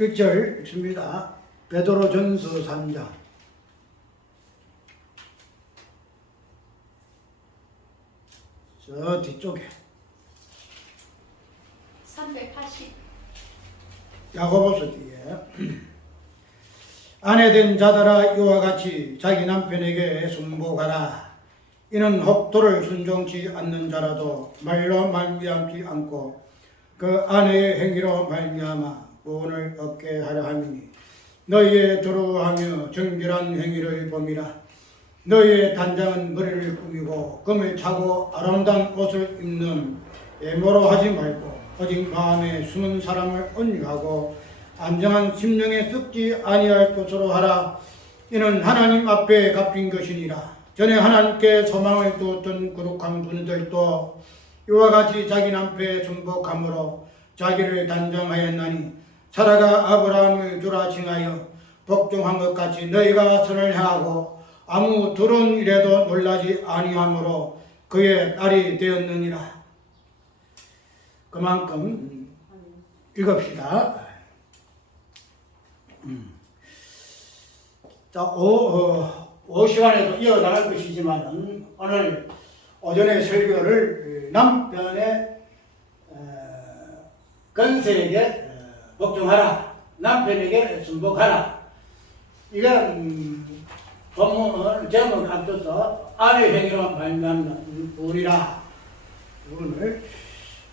11절 읽습니다. 베드로전서 3장. 저 뒤쪽에 380. 야고보서 뒤에 아내된 자들아 이와 같이 자기 남편에게 순복하라. 이는 혹도를 순종치 않는 자라도 말로 말미암지 않고 그 아내의 행위로 말미암아 구원을 얻게 하려 함이니 너희의 두루하며 정결한 행위를 봄이라. 너희의 단장은 머리를 꾸미고 금을 차고 아름다운 옷을 입는 애모로 하지 말고 오직 마음에 숨은 사람을 온유하고 안정한 심령에 썩지 아니할 것으로 하라. 이는 하나님 앞에 갚인 것이니라. 전에 하나님께 소망을 두었던 거룩한 분들도 이와 같이 자기 남편에 순복함으로 자기를 단정하였나니 사라가 아브라함을 주라 칭하여 복종한 것 같이 너희가 선을 행하고 아무 두려운 일에도 놀라지 아니하므로 그의 딸이 되었느니라. 그만큼 읽읍시다. 자, 오 시간에도 이어나갈 것이지만 오늘 오전에 설교를 남편의 건세에게 복종하라, 남편에게 순복하라. 이건 본문 제목 앞서서 아내 행위로 말미암는 분이라. 부분을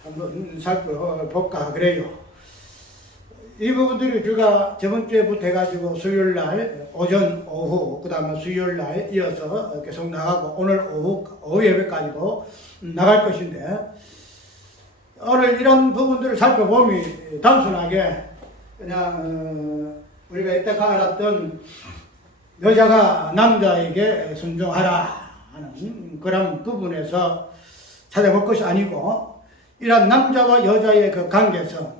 한번 살펴볼까 그래요. 이 부분들이 우리가 저번 주에부터 해가지고 수요일 날 오전 오후 그 다음에 수요일 날 이어서 계속 나가고 오늘 오후 예배까지도 나갈 것인데 오늘 이런 부분들을 살펴보면 단순하게 그냥 우리가 이때까지 알았던 여자가 남자에게 순종하라 하는 그런 부분에서 찾아볼 것이 아니고 이런 남자와 여자의 그 관계성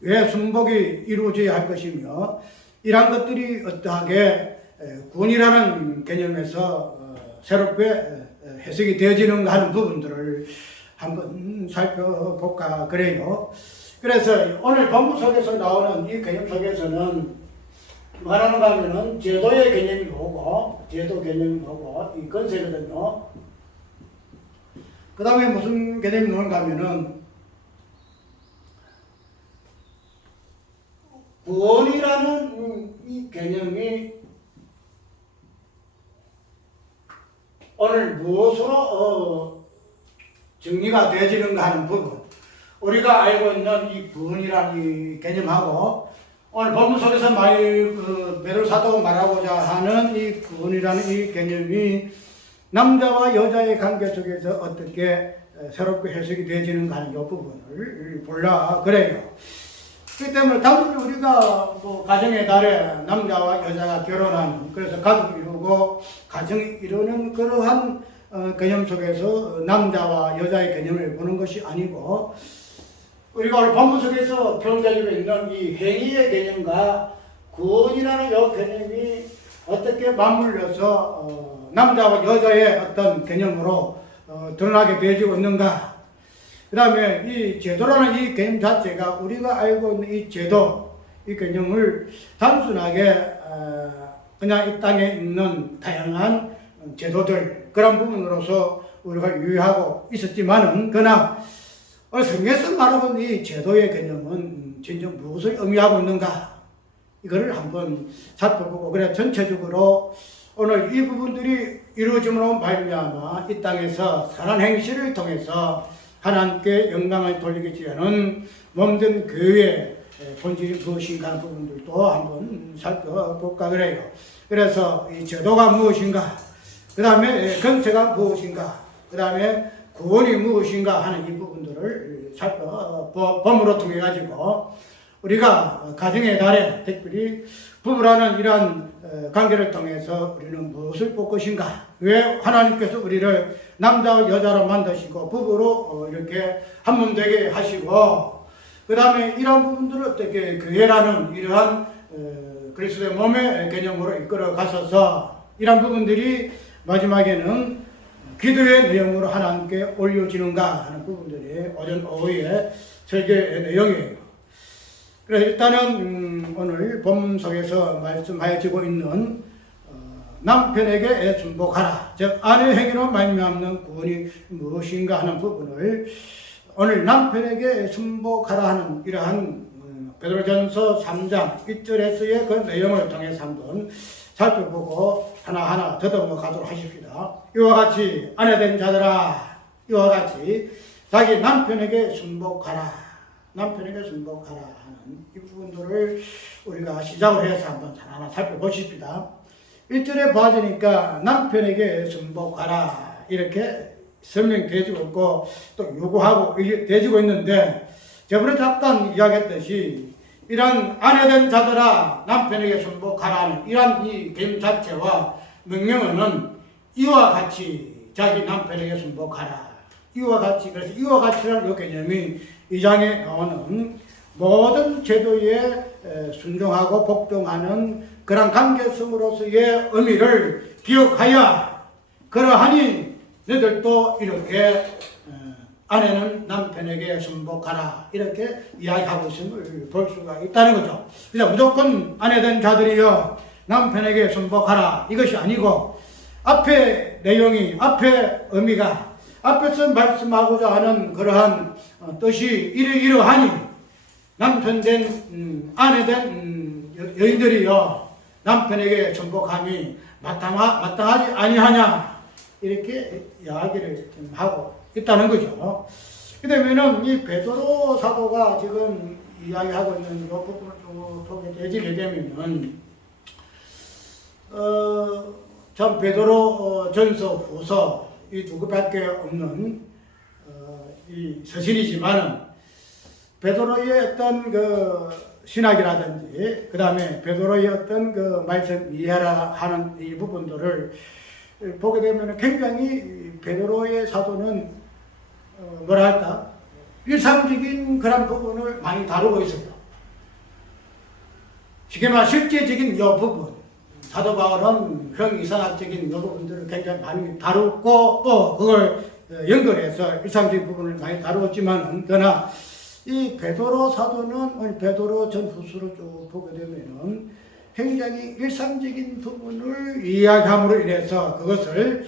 왜 순복이 이루어져야 할 것이며 이러한 것들이 어떠하게 군이라는 개념에서 새롭게 해석이 되어지는가 하는 부분들을 한번 살펴볼까 그래요. 그래서 오늘 본문 속에서 나오는 이 개념 속에서는 말하는가 하면은 제도의 개념이 오고 제도 개념이 오고 이 건세거든요. 그 다음에 무슨 개념이 나오는가 하면은 구원이라는 이 개념이 오늘 무엇으로 정리가 되어지는가 하는 부분, 우리가 알고 있는 이 구원이라는 이 개념하고 오늘 본문 속에서 베드로 사도가 말하고자 하는 이 구원이라는 이 개념이 남자와 여자의 관계 속에서 어떻게 새롭게 해석이 되어지는가 하는 이 부분을 보려 그래요. 그렇기 때문에 단순히 우리가 뭐 가정의 달에 남자와 여자가 결혼하는, 그래서 가족을 이루고 가정을 이루는 그러한 개념 속에서 남자와 여자의 개념을 보는 것이 아니고 우리가 오늘 본문 속에서 표현되고 있는 이 행위의 개념과 구원이라는 이 개념이 어떻게 맞물려서 남자와 여자의 어떤 개념으로 드러나게 되어지고 있는가. 그 다음에 이 제도라는 이 개념 자체가 우리가 알고 있는 이 제도, 이 개념을 단순하게 그냥 이 땅에 있는 다양한 제도들, 그런 부분으로서 우리가 유의하고 있었지만은, 그러나 성경에서 말하는 이 제도의 개념은 진정 무엇을 의미하고 있는가, 이거를 한번 살펴보고, 그래 전체적으로 오늘 이 부분들이 이루어짐으로 말미암아 이 땅에서 선한 행실을 통해서 하나님께 영광을 돌리기 위한 몸된 교회의 본질이 무엇인가 하는 부분들도 한번 살펴볼까 그래요. 그래서 이 제도가 무엇인가, 그 다음에 건세가 무엇인가, 그 다음에 구원이 무엇인가 하는 이 부분들을 살펴봄으로 통해 가지고 우리가 가정의 달에 특별히 부부라는 이러한 관계를 통해서 우리는 무엇을 볼 것인가, 왜 하나님께서 우리를 남자와 여자로 만드시고 부부로 이렇게 한 몸 되게 하시고, 그 다음에 이런 부분들을 어떻게 교회라는 이러한 그리스도의 몸의 개념으로 이끌어 가셔서 이런 부분들이 마지막에는 기도의 내용으로 하나님께 올려지는가 하는 부분들이 오전 오후에 설교의 내용이에요. 그래서 일단은 오늘 본문 속에서 말씀하여지고 있는 남편에게 순복하라, 즉 아내 행위로 말미암는 구원이 무엇인가 하는 부분을 오늘 남편에게 순복하라 하는 이러한 베드로전서 3장 1절에서의 그 내용을 통해서 한번 살펴보고 하나하나 더듬어 가도록 하십시다. 이와 같이 아내된 자들아, 이와 같이 자기 남편에게 순복하라, 남편에게 순복하라 하는 이 부분들을 우리가 시작을 해서 한번 하나하나 살펴보십시다. 1절에 봐주니까 남편에게 순복하라 이렇게 설명되어지고 있고 또 요구하고 되어지고 있는데, 저번에 잠깐 이야기했듯이 이런 아내된 자들아 남편에게 순복하라는 이런 이 개념 자체와 명령어는 이와 같이 자기 남편에게 순복하라, 이와 같이, 그래서 이와 같이라는 이 개념이 이 장에 나오는 모든 제도에 순종하고 복종하는 그런 관계성으로서의 의미를 기억하여 그러하니 너희들도 이렇게 아내는 남편에게 순복하라 이렇게 이야기하고 있음을 볼 수가 있다는 거죠. 그래서 무조건 아내된 자들이여 남편에게 순복하라 이것이 아니고 앞에 내용이, 앞에 의미가, 앞에서 말씀하고자 하는 그러한 뜻이 이러하니 남편된 아내된 여인들이여 남편에게 순복함이 마땅하지 아니하냐 이렇게 이야기를 하고 있다는 거죠. 그러면은 이 베드로 사도가 지금 이야기하고 있는 이 부분을 좀 보게 되면은 참 베드로 전서 후서 이 두 개밖에 없는 이 서신이지만은 베드로의 어떤 그 신학이라든지 그 다음에 베드로의 어떤 그 말씀 이해라 하는 이 부분들을 보게 되면 굉장히 베드로의 사도는 뭐라 할까 일상적인 그런 부분을 많이 다루고 있어요. 쉽게 말해 실제적인 이 부분, 사도 바울은 형이상학적인 이 부분들을 굉장히 많이 다루고 또 그걸 연결해서 일상적인 부분을 많이 다루었지만, 그러나 이 베드로 사도는 오늘 베드로 전 후서를 쭉 보게 되면은 굉장히 일상적인 부분을 이야기함으로 인해서 그것을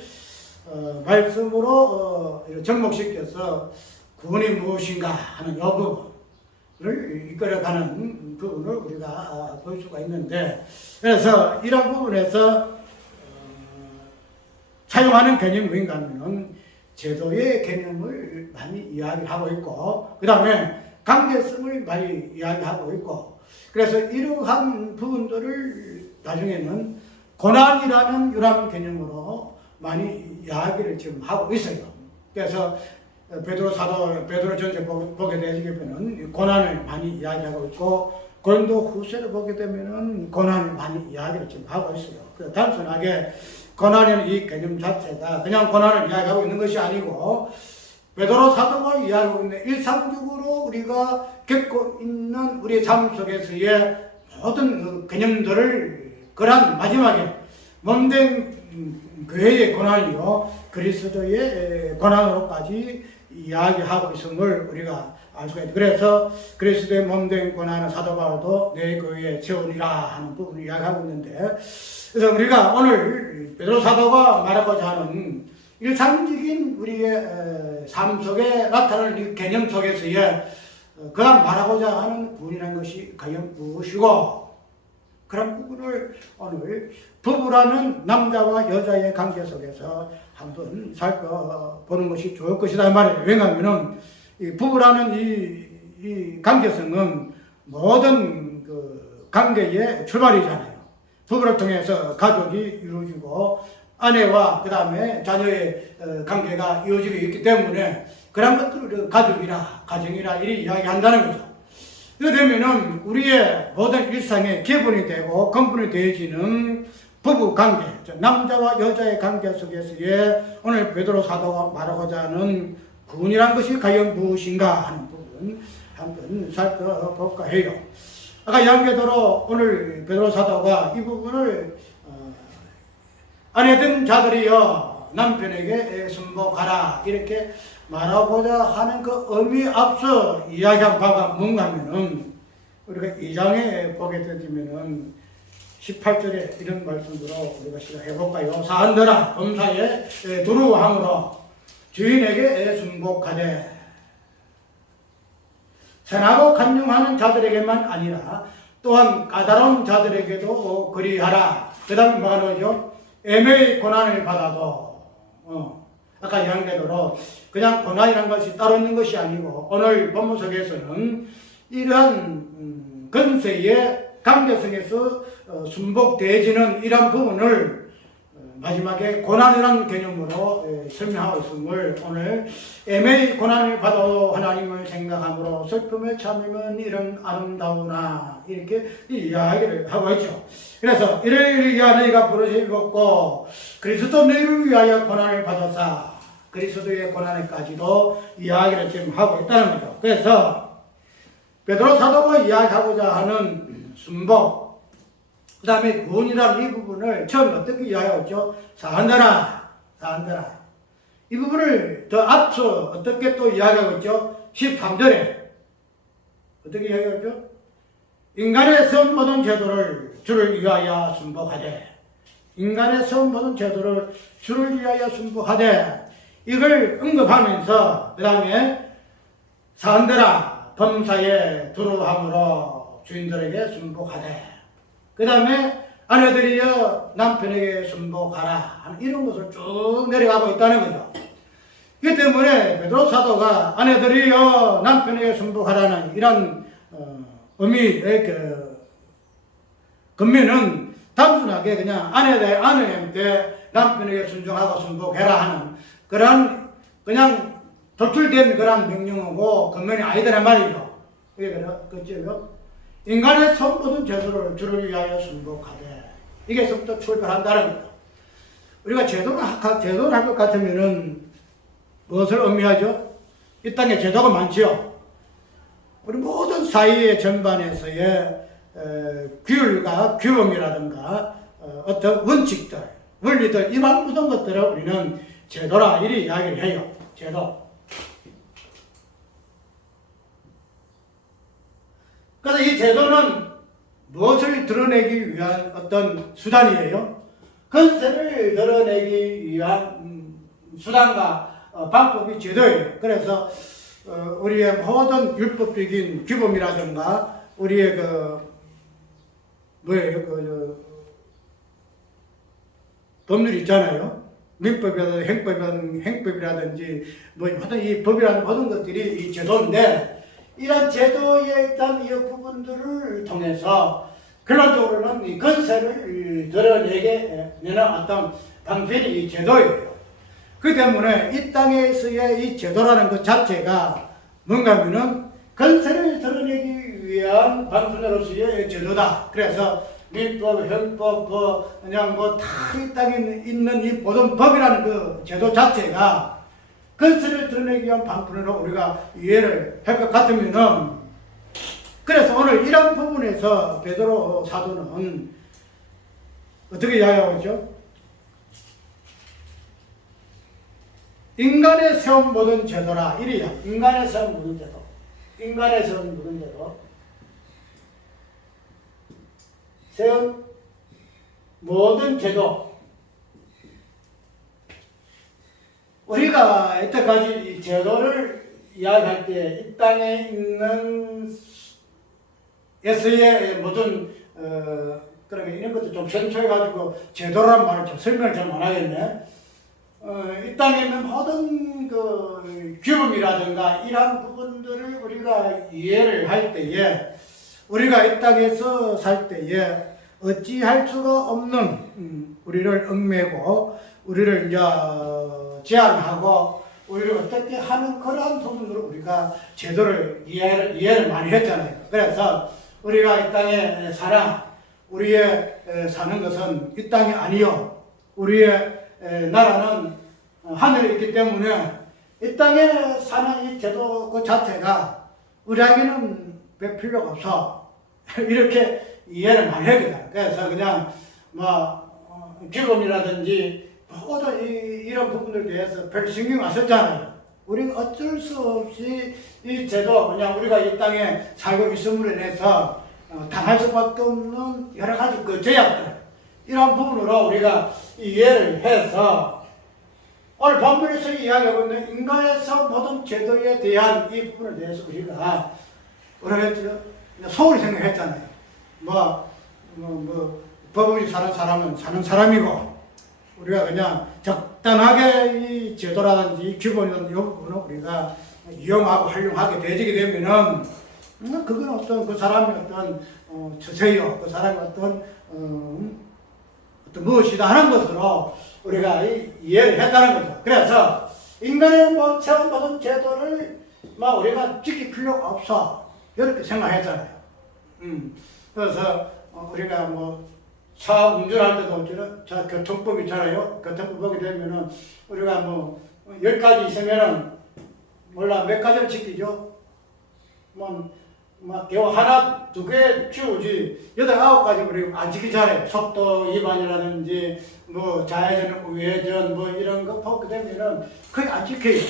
말씀으로 접목시켜서 구원이 무엇인가 하는 이 부분을 이끌어가는 부분을 우리가 볼 수가 있는데, 그래서 이런 부분에서 사용하는 개념이 뭔가 하면은 제도의 개념을 많이 이야기를 하고 있고 그 다음에 관계성을 많이 이야기하고 있고, 그래서 이러한 부분들을 나중에는 고난이라는 이런 개념으로 많이 이야기를 지금 하고 있어요. 그래서 베드로 사도, 베드로 전서 보게 되시면 고난을 많이 이야기하고 있고, 고린도 후서를 보게 되면은 고난을 많이 이야기를 지금 하고 있어요. 그래서 단순하게 고난이라는 이 개념 자체가 그냥 고난을 이야기하고 있는 것이 아니고, 베드로 사도가 이야기하고 있는 일상적으로 우리가 겪고 있는 우리 삶 속에서의 모든 그 개념들을 그런 마지막에 몸된 교회의 고난이요 그리스도의 고난으로까지 이야기하고 있음을 우리가 알 수가 있다. 그래서 그리스도의 몸된 고난은 사도 바울도 내 교회의 체온이라 하는 부분을 이야기하고 있는데, 그래서 우리가 오늘 베드로 사도가 말하고자 하는 일상적인 우리의 삶 속에 나타나는 이 개념 속에서의 그런 말하고자 하는 구원이라는 것이 과연 무엇이고, 그런 부분을 오늘 부부라는 남자와 여자의 관계 속에서 한번 살펴보는 것이 좋을 것이다 말이에요. 왜냐하면 이 부부라는 이 관계성은 모든 그 관계의 출발이잖아요. 부부를 통해서 가족이 이루어지고 아내와 그 다음에 자녀의 관계가 이루어지고 있기 때문에 그런 것들을 가족이라 가정이라 이렇게 이야기한다는 거죠. 그러면은 우리의 모든 일상의 기본이 되고 근본이 되어지는 부부 관계, 남자와 여자의 관계 속에서의 오늘 베드로 사도가 말하고자 하는 구원이란 것이 과연 무엇인가 하는 부분 한번 살펴볼까 해요. 아까 이야기대로 오늘 베드로 사도가 이 부분을 아내된 자들이여 남편에게 순복하라 이렇게 말하고자 하는 그 의미 앞서 이야기한 바가 뭔가 하면은 우리가 2장에 보게 되면은 18절에 이런 말씀으로 우리가 시작해 볼까요? 사한들아 범사에 두루함으로 주인에게 순복하되 선하고 간용하는 자들에게만 아니라 또한 까다로운 자들에게도 그리하라. 그 다음에 뭐가 나오죠? 애매의 고난을 받아도 아까 이야기대로 그냥 고난이라는 것이 따로 있는 것이 아니고 오늘 본문 속에서는 이러한 근세의 강대성에서 순복되어지는 이러한 부분을 마지막에 고난이라는 개념으로 설명하고 있음을 오늘 애매의 고난을 받아도 하나님을 생각함으로 슬픔에 참으면 이런 아름다우나 이렇게 이야기를 하고 있죠. 그래서 이를 위하여 너희가 부르짖어 입었고 그리스도 너희를 위하여 고난을 받아사 그리스도의 고난에까지도 이야기를 지금 하고 있다는 거죠. 그래서 베드로 사도가 이야기하고자 하는 순복 그 다음에 구원이라는 이 부분을 처음 어떻게 이야기하고 있죠? 사한다라. 이 부분을 더 앞서 어떻게 또 이야기하고 있죠? 13절에 어떻게 이야기하고 있죠? 인간의 성 모든 제도를 주를 위하여 순복하되 인간의 성 모든 제도를 주를 위하여 순복하되 이걸 언급하면서 그 다음에 사한다라 범사에 두루함으로 주인들에게 순복하되 그 다음에 아내들이여 남편에게 순복하라 이런 것을 쭉 내려가고 있다는 거죠. 이 때문에 베드로 사도가 아내들이여 남편에게 순복하라는 이런 의미의 근면은 단순하게 그냥 아내한테 남편에게 순종하고 순복해라 하는 그런 그냥 도출된 그런 명령이고 근면이 아니더란 말이죠. 그게 그렇죠. 인간의 성 모든 제도를 주를 위하여 순복하되 이게서부터 출발한다는 거죠. 우리가 제도를 할 것 같으면은 무엇을 의미하죠? 이 땅에 제도가 많지요. 우리 모든 사회의 전반에서의 규율과 규범이라든가 어떤 원칙들, 원리들 이런 모든 것들을 우리는 제도라 이렇게 이야기를 해요. 제도. 그래서 이 제도는 무엇을 드러내기 위한 어떤 수단이에요? 근세를 드러내기 위한 수단과 방법이 제도예요. 그래서 우리의 모든 율법적인 규범이라든가 우리의 법률 있잖아요. 민법이라든지 행법이라든지 모든 이 법이라는 모든 것들이 이 제도인데 이런 제도의 일단 이 부분들을 통해서 결론적으로는 이 근세를 드러내게 되는 어떤 방편이 이 제도예요. 그 때문에 이 땅에서의 이 제도라는 것 자체가 뭔가 하면은 근세를 드러내기 위한 방편으로서의 제도다. 그래서 민법, 형법, 그냥 다 이 땅에 있는 이 모든 법이라는 그 제도 자체가 근세를 드러내기 위한 방편으로 우리가 이해를 할 것 같으면은 그래서 오늘 이런 부분에서 베드로 사도는 어떻게 이야기하고 있죠? 인간의 세운 모든 제도라 이래야 인간의 세운 모든 제도 인간의 세운 모든 제도 세운 모든 제도 우리가 이때까지 이 제도를 이야기할 때 이 땅에 있는 예수의 모든 그러니까 이런 것도 좀 생소해가지고 제도란 말을 좀 설명을 잘 못하겠네. 이 땅에 있는 모든 그 규범이라든가 이러한 부분들을 우리가 이해를 할 때에 우리가 이 땅에서 살 때에 어찌할 수가 없는 우리를 얽매고 우리를 이제 제한하고 우리를 어떻게 하는 그러한 부분으로 우리가 제도를 이해를 많이 했잖아요. 그래서 우리가 이 땅에 살아 우리의 사는 것은 이 땅이 아니요 우리의 나라는 하늘에 있기 때문에 이 땅에 사는 이 제도 그 자체가 우리에게는 별 필요가 없어 이렇게 이해를 많이 했거든. 그래서 그냥 규범이라든지 모든 이런 부분들에 대해서 별 신경 안 썼잖아요. 우리는 어쩔 수 없이 이 제도 그냥 우리가 이 땅에 살고 있음으로 인해서 당할 수밖에 없는 여러 가지 그 제약들, 이런 부분으로 우리가 이해를 해서 오늘 본문에서 이야기하고 있는 인간에서 모든 제도에 대한 이 부분에 대해서 우리가 소홀히 생각했잖아요. 법을 사는 사람은 사는 사람이고, 우리가 그냥 적당하게 이 제도라든지 기본이라든지 이 부분을 우리가 이용하고 활용하게 되지게 되면은, 그건 어떤 그 사람의 어떤 처세요, 그 사람의 어떤 무엇이다 하는 것으로 우리가 이해를 했다는 거죠. 그래서 인간의 모든 제도를 우리가 지킬 필요가 없어, 이렇게 생각했잖아요. 그래서 우리가 차 운전할 때도 차 교통법 있잖아요. 교통법 보게 되면은 우리가 10가지 있으면은 몰라 몇 가지를 지키죠. 겨우 하나, 두 개 치우지 8, 9가지 우리 안 지키잖아요. 속도 위반이라든지 좌회전, 우회전 이런 거 보게 되면은 거의 안 지켜요.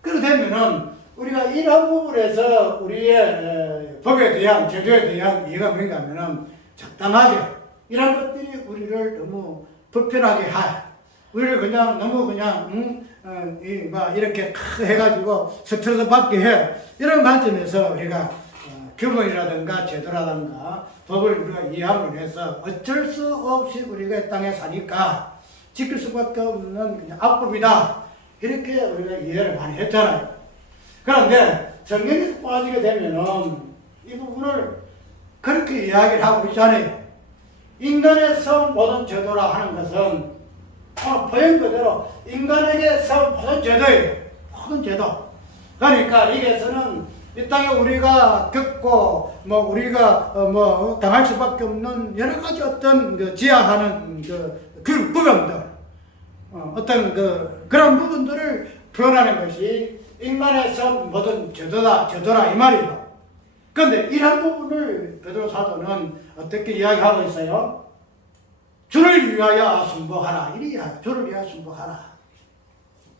그렇게 되면은 우리가 이런 부분에서 우리의 법에 대한, 제도에 대한 이해가 뭔가 하면은 적당하게 이런 것들이 우리를 너무 불편하게 우리를 그냥 너무 이렇게 해가지고 스트레스 받게 해. 이런 관점에서 우리가 규범이라든가 제도라든가 법을 우리가 이해함으로 해서 어쩔 수 없이 우리가 이 땅에 사니까 지킬 수밖에 없는 그냥 악법이다, 이렇게 우리가 이해를 많이 했잖아요. 그런데 성경에서 빠지게 되면은 이 부분을 그렇게 이야기를 하고 있잖아요. 인간에서 모든 제도라 하는 것은 보인 그대로 인간에게서 모든 제도예요. 모든 제도. 그러니까 이게서는 이 땅에 우리가 겪고 우리가 당할 수밖에 없는 여러 가지 어떤 지향하는 부분들, 어떤 그런 부분들을 표현하는 것이 인간에서 모든 제도라 이 말이죠. 그런데 이런 부분을 베드로 사도는 어떻게 이야기하고 있어요? 주를 위하여 순복하라. 주를 위하여 순복하라.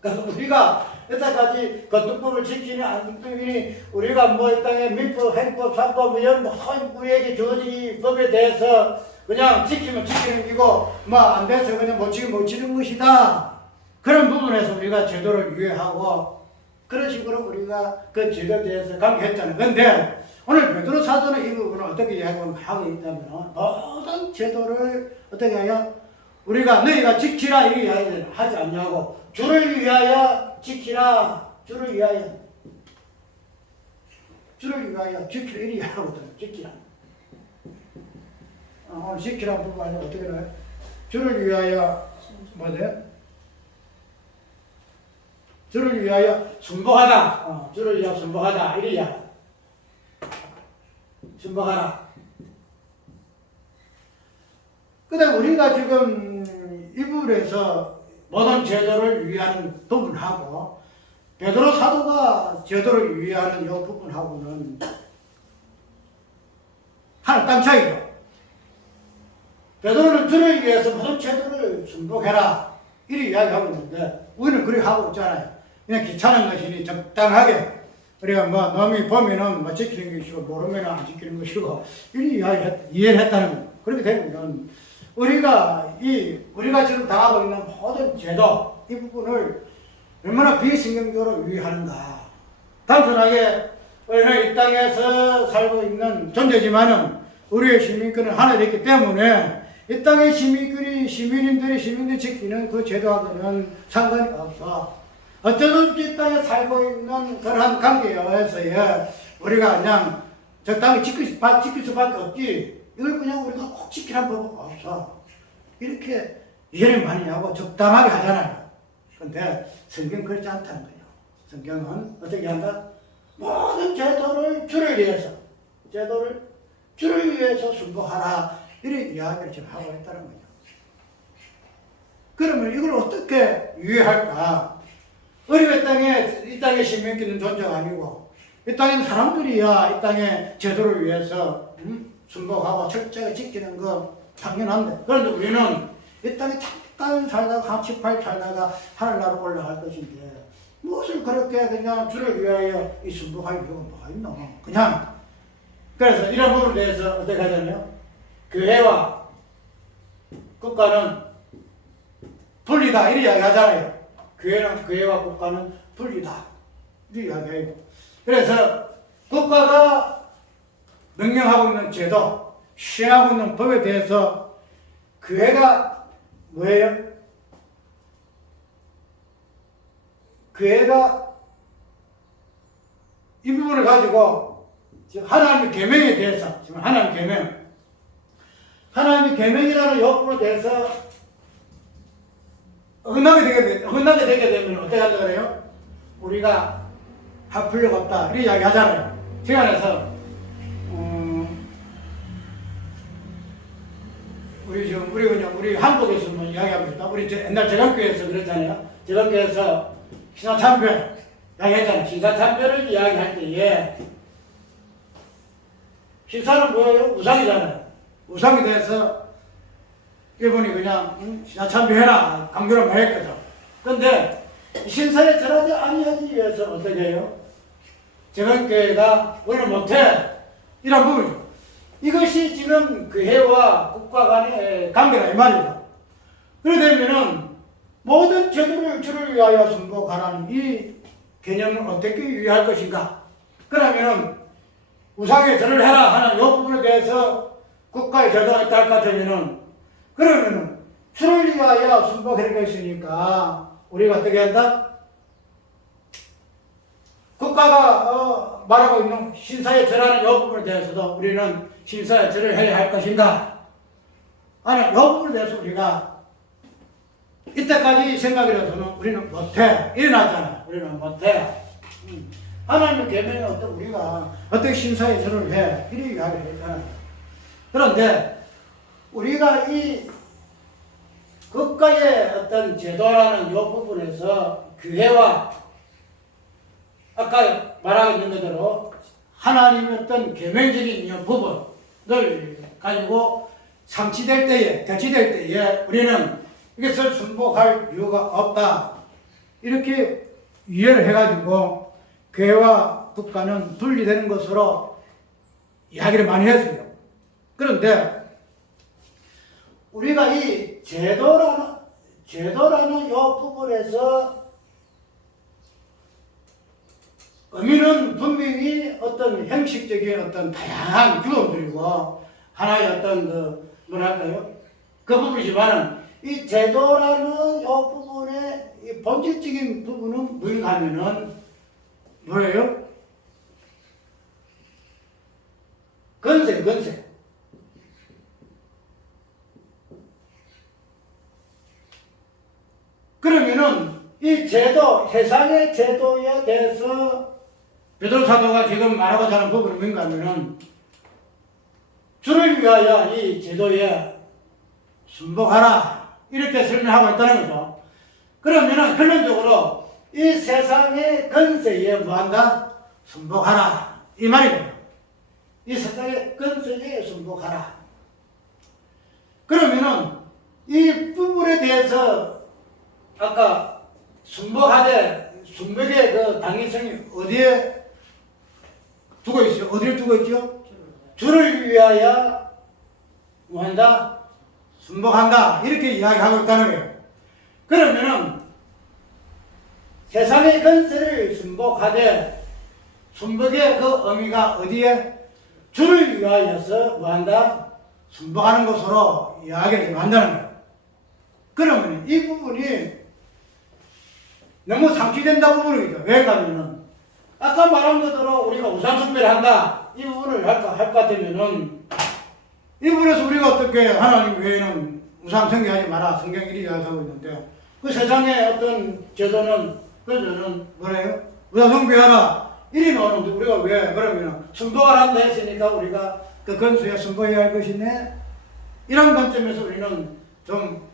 그래서 우리가 여태까지 교통법을 지키니 안 지키니, 우리가 이 땅에 민법, 행법, 상법 이런 우리에게 주어진 법에 대해서 그냥 지키면 지키는 거고, 안 돼서 그냥 못 지키는 것이다. 그런 부분에서 우리가 제도를 유예하고 그런 식으로 우리가 그 제도에 대해서 강조했잖아요. 그런데 오늘 베드로 사도는 이 부분을 어떻게 이야기하고 있다면, 모든 제도를 어떻게 하여 우리가 너희가 지키라 이렇게 이야기를 하지 않냐고, 주를 위하여 지키라. 주를 위하여 지키라 이렇게 하거든요. 지키라. 오늘 지키라 부분 아니면 어떻게 나요? 주를 위하여 주를 위하여 순복하다. 주를 위하여 순복하다. 이래 이야기. 순복하라. 근데 우리가 지금 이 부분에서 모든 제도를 위하는 부분하고 베드로 사도가 제도를 위하는 이 부분하고는 하늘 땅 차이죠. 베드로는 주를 위해서 모든 제도를 순복해라 이렇게 이야기하고 있는데, 우리는 그렇게 하고 있잖아요. 그냥 귀찮은 것이니 적당하게 우리가 남이 보면은 지키는 것이고 모르면 안 지키는 것이고 이렇게 이해를 했다는 거예요. 그렇게 되면 우리가 지금 당하고 있는 모든 제도 이 부분을 얼마나 비성경적으로 유의하는가. 단순하게 우리는 이 땅에서 살고 있는 존재지만은 우리의 시민권은 하늘에 있기 때문에 이 땅의 시민들이 지키는 그 제도하고는 상관이 없어. 어쩌든지 이 땅에 살고 있는 그러한 관계에서의 우리가 그냥 적당히 지킬 수밖에 없지, 이걸 그냥 우리가 꼭 지키라는 법은 없어. 이렇게 이해를 많이 하고 적당하게 하잖아요. 그런데 성경은 그렇지 않다는 거예요. 성경은 어떻게 한다? 모든 제도를 주를 위해서 순복하라. 이런 이야기를 지금 하고 있다는 거예요. 그러면 이걸 어떻게 이해할까? 우리가 이 땅에 시민권 있는 존재가 아니고, 이 땅에 사람들이야 이 땅에 제도를 위해서 순복하고 철저하게 지키는 거 당연한데, 그런데 우리는 이 땅에 잠깐 살다가 한 18 살다가 하늘나라로 올라갈 것인데, 무엇을 그렇게 그냥 주를 위하여 이 순복할 이유가 뭐가 있노? 그냥 그래서 이런 부분에 대해서 어떻게 하잖아요? 교회와 국가는 분리다 이렇게 이야기하잖아요. 교회와 국가는 분리다 이렇게 이야기해요. 그래서 국가가 명령하고 있는 제도, 시행하고 있는 법에 대해서 교회가 뭐예요? 교회가 이 부분을 가지고 지금 하나님의 계명에 대해서 지금 하나님의 계명이라는 요구에 대해서 어긋나게 되게 되면 어떻게 한다 그래요? 우리가 합플력 없다 이렇게 이야기하잖아요. 시간에서 우리 한국에서 뭐 이야기하고 있다. 우리 옛날 제강교회에서 그랬잖아요. 제강교회에서 신사참배 이야기했잖아요. 신사참배를 이야기할 때에 신사는 뭐예요? 우상이잖아요. 우상에 대해서 일본이 그냥 신사참배해라 강조를 많이 했거든. 그런데 신사에 절하지 아니하기 위해서 어떻게 해요? 제강교회가 원래 못해 이런 부분이죠. 이것이 지금 교회와 국가 간의 관계다 이 말이죠. 그러게 되면은 모든 제도를 주를 위하여 순복하라는 이 개념을 어떻게 유의할 것인가? 그러면은 우상에 절을 해라 하는 이 부분에 대해서 국가의 제도가 있다 할 것 같으면은 그러면은 주를 위하여 순복할 것이니까 우리가 어떻게 한다? 국가가 말하고 있는 신사에 절하는 이 부분에 대해서도 우리는 신사에 절을 해야 할 것인가? 아니, 이 부분에 대해서 우리가 이때까지 생각이라서는 우리는 못해. 일어났잖아. 우리는 못해. 하나님의 계명에 우리가 어떻게 신사에 절을 해. 이렇게 이야기를 했잖아요. 그런데 우리가 이 국가의 어떤 제도라는 이 부분에서 교회와 아까 말하고 있는 그대로 하나님의 어떤 계명적인 이 부분을 가지고 상치될 때에, 대치될 때에 우리는 이것을 순복할 이유가 없다. 이렇게 이해를 해가지고 교회와 국가는 분리되는 것으로 이야기를 많이 했어요. 그런데 우리가 이 제도라는 이 부분에서 의미는 분명히 어떤 형식적인 어떤 다양한 규범들이고 하나의 어떤 뭐랄까요? 그 부분이지만은 이 제도라는 이 부분의 이 본질적인 부분은 뭔가 하면은 뭐예요? 건세. 그러면은 이 제도, 세상의 제도에 대해서 베드로 사도가 지금 말하고자 하는 부분이 뭔가 하면은 주를 위하여 이 제도에 순복하라 이렇게 설명하고 있다는 거죠. 그러면은 결론적으로 이 세상의 건세에 뭐한다? 순복하라 이 말이거든요. 이 세상의 건세에 순복하라. 그러면은 이 부분에 대해서 아까 순복하되 순복의 그 당위성이 어디에 두고 있어요? 어디를 두고 있죠? 주를 위하여 뭐한다? 순복한다. 이렇게 이야기하고 있다는 거예요. 그러면은 세상의 건세를 순복하되 순복의 그 의미가 어디에? 주를 위하여서 뭐한다? 순복하는 것으로 이야기를 한다는 거예요. 그러면 이 부분이 너무 상기된다 부분이죠. 왜 그러냐면은 아까 말한 것대로 우리가 우상 숭배를 한다. 이 부분을 할 것 같으면은 이 부분에서 우리가 어떻게 하나님 외에는 우상 숭배하지 마라. 성경이 이렇게 이야기하고 있는데 그 세상의 어떤 제도는 그저는 뭐래요? 우상 숭배하라. 이리 나오는데 우리가 왜 그러면 순복을 한다 했으니까 우리가 그 건수에 순복해야 할 것이네. 이런 관점에서 우리는 좀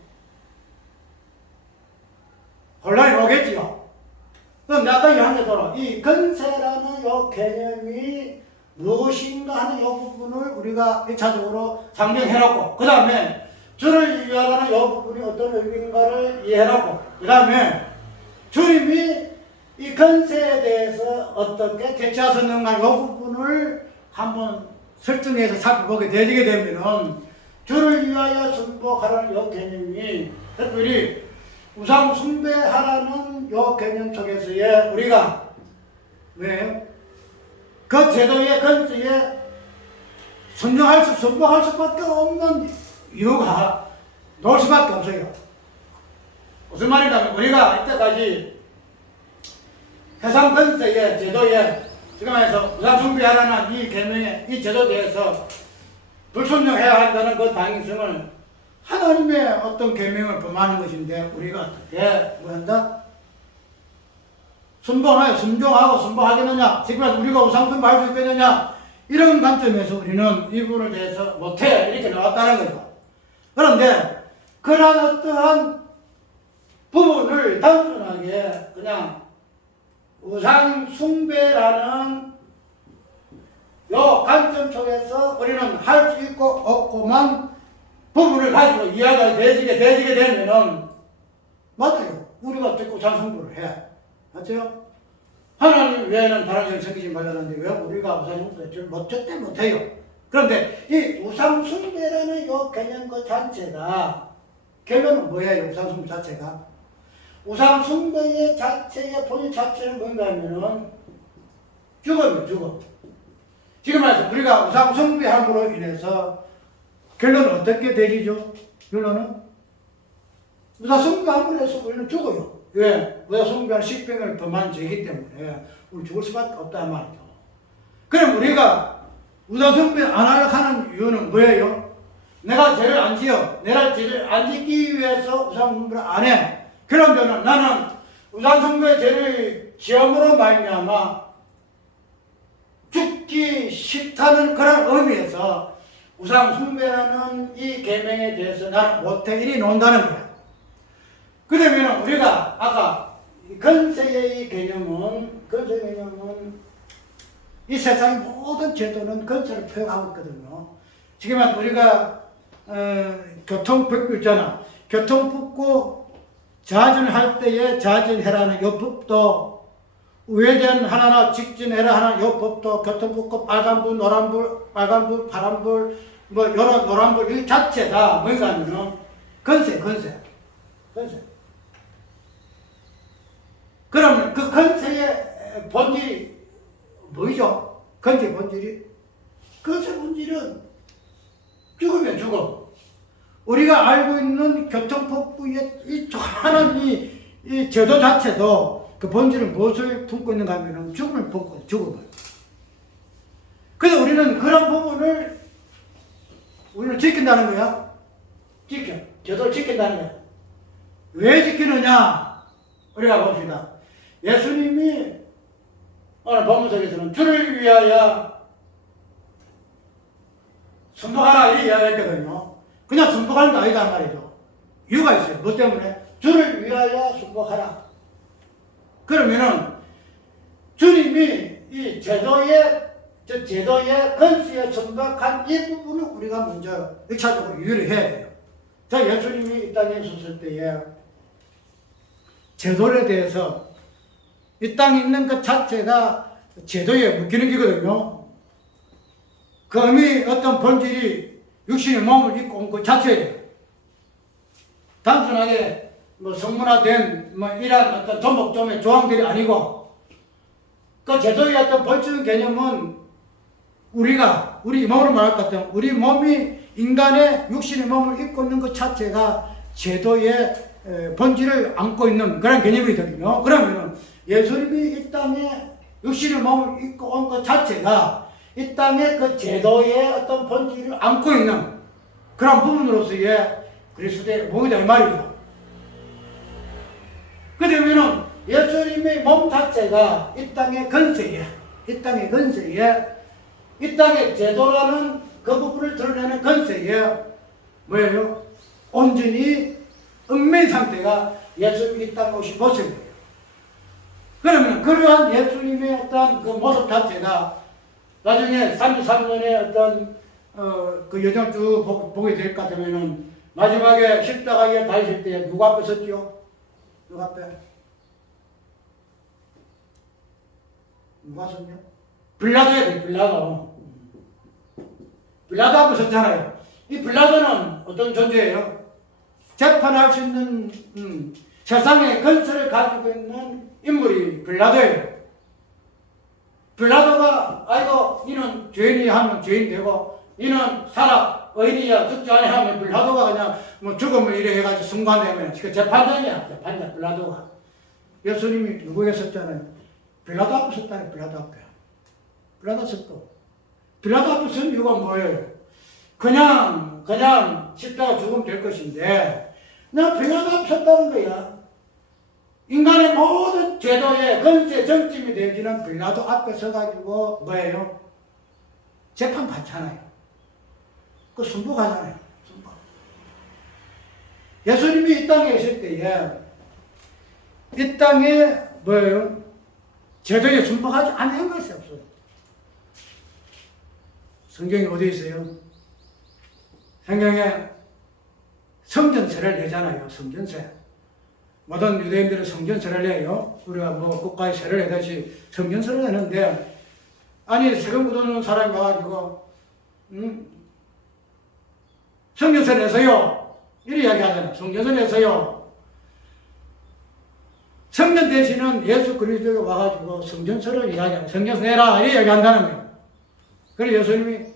혼란이 오겠지요. 그럼 아까 이야기한 대로 이 건세라는 요 개념이 무엇인가 하는 요 부분을 우리가 1차적으로 상정해놓고 그 다음에 주를 위하라는 요 부분이 어떤 의미인가를 이해해놓고 그 다음에 주님이 이 건세에 대해서 어떻게 대처하셨는가 요 부분을 한번 설정해서 살펴보게 되게 되면은 주를 위하여 순복하라는 요 개념이 특별히 우상 숭배하라는 요 개념 속에서의 우리가 왜요? 그 제도의 근처에 순종할 수밖에 없는 이유가 놓을 수밖에 없어요. 무슨 말인가 하면 우리가 이때까지 세상 근처의 제도에 지금 말해서 우상 숭배하라는 이 계명에 이 제도에 대해서 불순종해야 한다는 그 당위성을 하나님의 어떤 계명을 범하는 것인데 우리가 어떻게 뭐 한다? 순종하고 순종하겠느냐? 지금 우리가 우상 숭배할 수 있겠느냐? 이런 관점에서 우리는 이 부분에 대해서 못해 이렇게 나왔다는 거죠. 그런데 그러한 어떠한 부분을 단순하게 그냥 우상 숭배라는 요 관점 속에서 우리는 할 수 있고 없고만 부분을 가지고 이야기가 되지게 되면은 맞아요. 우리가 어떻게 우상 숭배를 해. 맞죠? 하나님 외에는 다른 영 생기지 말라는데 왜 우리가 우상 숭배를 못해요? 그런데 이 우상 숭배라는 요 개념 그 자체가 결론은 뭐예요? 우상 숭배 자체가 우상 숭배의 자체의 본질 자체는 뭔가 하면은 죽음이에요. 죽음. 지금 말해서 우리가 우상 숭배함으로 인해서 결론은 어떻게 되리죠? 결론은 우상 숭배함으로 해서 우리는 죽어요. 왜? 우상 숭배하는 식병을 범한 죄이기 때문에 우리 죽을 수밖에 없단 말이죠. 그럼 우리가 우상 숭배 안 하려고 하는 이유는 뭐예요? 내가 죄를 안 지어. 내가 죄를 안 짓기 위해서 우상 숭배를 안 해. 그런데는 나는 우상 숭배 죄를 지음으로 말미암아 죽기 싫다는 그런 의미에서 우상 숭배라는 이 계명에 대해서 나는 못해 이리 논다는 거야. 그러면 우리가 아까 건세의 이 개념은 이 세상의 모든 제도는 건세를 표현하고 있거든요. 지금 우리가 교통법규 있잖아. 교통법규 좌전할 때에 좌전해라는 요 법도 우회전 하나나 직진해라 하는 요 법도 교통법규 빨간불, 노란불, 빨간불, 파란불 뭐 요런 노란불 이 자체가 뭔가 하면은 건세. 그러면 그 건세의 본질이 뭐죠? 건세 본질이? 건세 본질은 죽으면 죽어. 우리가 알고 있는 교통법규의 이 하나는 이 제도 자체도 그 본질은 무엇을 품고 있는가 하면 죽음을 품고 있어요. 죽음을. 그래서 우리는 그런 부분을 우리는 지킨다는 거야. 제도를 지킨다는 거야. 왜 지키느냐? 우리가 봅시다. 예수님이 오늘 본문 속에서는 주를 위하여 순복하라 이렇게 이야기했거든요. 그냥 순복하는 게 아니다 말이죠. 이유가 있어요. 뭐 때문에? 주를 위하여 순복하라. 그러면은 주님이 이 제도의 건수에 순복한 이 부분을 우리가 먼저 1차적으로 이해를 해야 돼요. 자, 예수님이 이 땅에 있었을 때에 제도에 대해서 이 땅에 있는 것 자체가 제도에 묶이는 거거든요. 그 의미 어떤 본질이 육신의 몸을 입고 온 것 자체예요. 단순하게 뭐 성문화된 뭐 이런 어떤 전복점의 조항들이 아니고 그 제도의 어떤 본질적인 개념은 우리 몸으로 말할 것 같으면 우리 몸이 인간의 육신의 몸을 입고 있는 것 자체가 제도의 본질을 안고 있는 그런 개념이거든요. 그러면 예수님이 이 땅에 육신의 몸을 입고 온 것 자체가 이 땅에 그 제도의 어떤 본질을 안고 있는 그런 부분으로서의 그리스도의 몸이다 이 말이죠. 그러면은 예수님의 몸 자체가 이 땅의 건세에 이 땅의 제도라는 그 부분을 드러내는 건세에 뭐예요? 온전히 얽매인 상태가 예수님이 이 땅에 오신 모습이에요. 그러면 그러한 예수님의 어떤 그 모습 자체가 나중에 33년의 어떤 그 여정을 쭉 보게 될 것 같으면은 마지막에 십자가에 달릴 때 누구 앞에 섰죠? 누구 앞에? 누가 섰냐? 빌라도야 돼, 빌라도. 빌라도 앞에 섰잖아요. 이 빌라도는 어떤 존재예요? 재판할 수 있는 세상의 건설을 가지고 있는 인물이 빌라도예요. 빌라도가 아이고 이는 죄인이 하면 죄인 되고 이는 살아 의인이야 죽지 않아 하면 빌라도가 그냥 뭐 죽음을 이래 해가지고 순간되면 그 재판장이야. 재판장 빌라도가. 예수님이 누구에 섰잖아요. 빌라도 앞에 섰잖아요. 빌라도 앞에. 빌라도 섰고. 빌라도 앞에 선 이유가 뭐예요? 그냥 십자가 죽으면 될 것인데 나 빌라도 앞에 섰다는 거야. 인간의 모든 제도의 건세 정점이 되어지는 빌라도 앞에 서가지고 뭐예요? 재판 받잖아요. 그 순복하잖아요. 순복. 예수님이 이 땅에 있을 때에 이 땅에 뭐예요? 제도에 순복하지 않은 것이 없어요. 성경이 어디 있어요? 성경에 성전세를 내잖아요. 성전세. 모든 유대인들은 성전세를 내요. 우리가 뭐 국가에 세를 내듯이 성전세를 내는데 아니 세금 묻어놓은 사람이 와가지고 성전세 내세요. 이렇게 이야기하잖아요. 성전세 내세요. 성전 대신은 예수 그리스도가 와가지고 성전세를 이야기하는 성전세 내라 이렇게 이야기한다는 거예요. 그래서 예수님이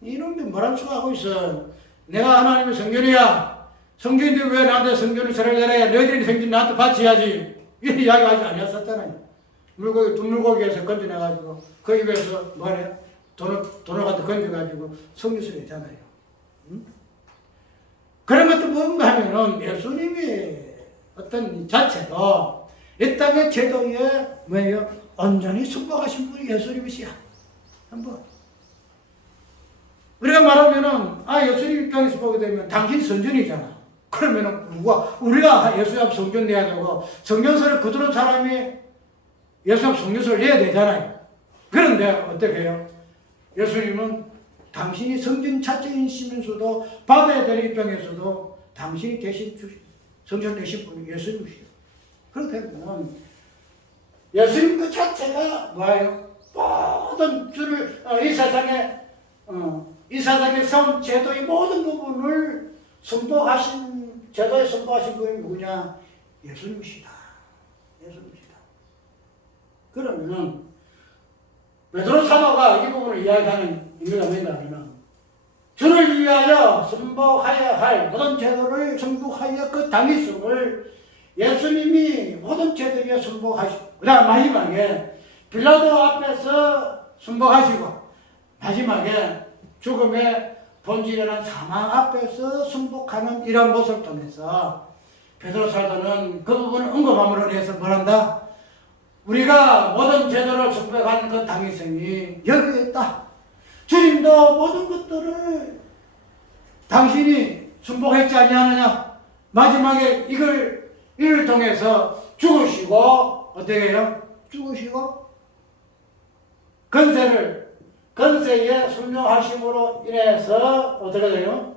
이놈들 뭐라는 수가 하고 있어. 내가 하나님의 성전이야. 성전인데 왜 나한테 성전을 세를 내라. 너희들이 성전 나한테 바쳐야지. 이렇게 이야기하지 아니었었잖아요. 물고기, 두물고기에서 건져내가지고 그 입에서 뭐래? 돈을 갖다 건져가지고 성전세를 내잖아요. 응? 그런 것도 뭔가 하면은 예수님이 어떤 자체도 이 땅의 제도에 뭐예요? 온전히 순복하신 분이 예수님이시야. 한번. 우리가 말하면은, 예수님 입장에서 보게 되면 당신 성전이잖아. 그러면은 우리가 예수님 앞 성전 내야 되고, 성전서를 거두는 사람이 예수님 앞 성전서를 내야 되잖아요. 그런데 어떻게 해요? 예수님은 당신이 성전 자체이시면서도 받아야 될 입장에서도 당신이 대신 성전 되신 분이 예수님이시죠. 그렇게 되면 예수님 그 자체가 뭐예요? 모든 줄을 이 세상에 세운 제도의 모든 부분을 제도에 선포하신 분이 누구냐? 예수님이시다. 예수님이시다. 그러면은 베드로 사도가 이 부분을 이야기하는 의미가 뭐냐면은 주를 위하여 선포하여야 할 모든 제도를 선포하여 그 당위성을 예수님이 모든 제도에 선포하시고 그 다음 마지막에 빌라도 앞에서 선포하시고 마지막에 죽음의 본질이라는 사망 앞에서 순복하는 이런 모습을 통해서 베드로 사도는 그 부분을 언급함으로 해서 뭐란다? 우리가 모든 제도를 선포하는 그 당위성이 여기에 있다. 주님도 모든 것들을 당신이 순복했지 아니하느냐? 마지막에 이를 통해서 죽으시고 어떻게 해요? 죽으시고 건세에 순종하심으로 인해서 어떻게 돼요?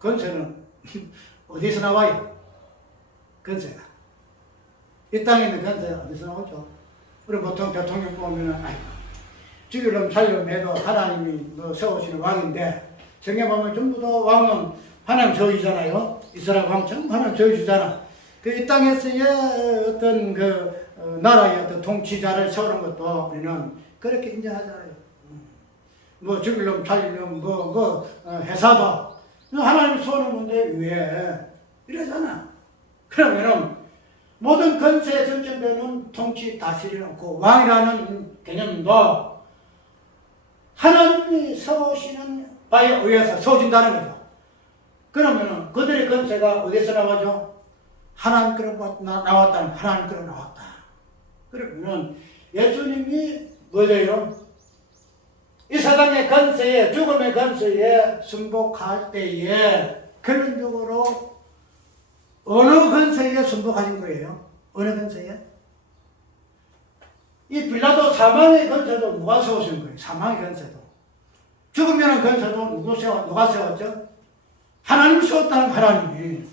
건세는 어디서 나와요? 건세가. 이 땅에 있는 건세가 어디서 나오죠? 우리 보통 대통령 보면은, 죽이려면 살려면 해도 하나님이 뭐 세우시는 왕인데, 성경 보면 전부 다 왕은 하나님 저주잖아요. 이스라엘 왕 전부 하나님 저주잖아. 이 땅에서의 어떤 나라의 어떤 통치자를 세우는 것도 우리는 그렇게 인정하잖아요. 뭐 죽이려면 살리려면 회사도 하나님 세우는 건데 왜 이러잖아. 그러면은 모든 건세에 전전되는 통치 다스리는 그 왕이라는 개념도 하나님이 세우시는 바에 의해서 세워진다는 거죠. 그러면은 그들의 건세가 어디서 나와죠? 하나님께로 나왔다는 하나님께로 나왔다. 그러면 예수님이 뭐예요? 이 세상의 건세에 죽음의 건세에 순복할 때에 결론적으로 어느 건세에 순복하신 거예요? 어느 건세에? 이 빌라도 사망의 건세도 누가 세우신 거예요? 사망의 건세도. 죽으면 건세도 누가 세웠죠? 하나님이 세웠다는 하나님이.